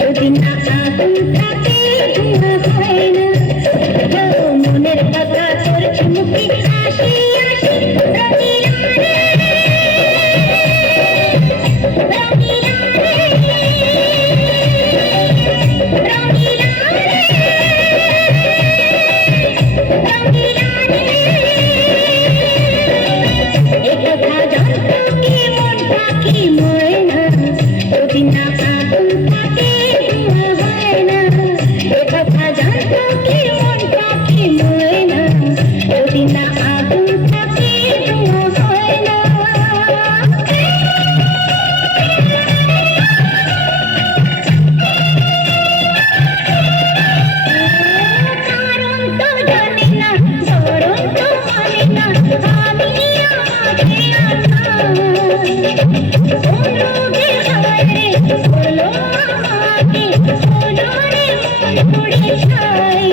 যদি না আগুন থাকে ধোঁয়া হয় না। মনের কথা তোর চুমুকে আসি আসি রঙিলা রে, রঙিলা রে, রঙিলা রে, রঙিলা রে। একথা জানতো কি মন পাখি ময়না, যদি না আগুন থাকে ধোঁয়া হয় না। একথা জানতো কি মন পাখি ময়না, যদি না আগুন থাকে ধোঁয়া হয় না। কারণ তো জানি না, ধরন তো মানে না, আমি আমাকে কোন রোগে হায় রে করলো আমাকে, কোন রে মন পুড়ে ছাই।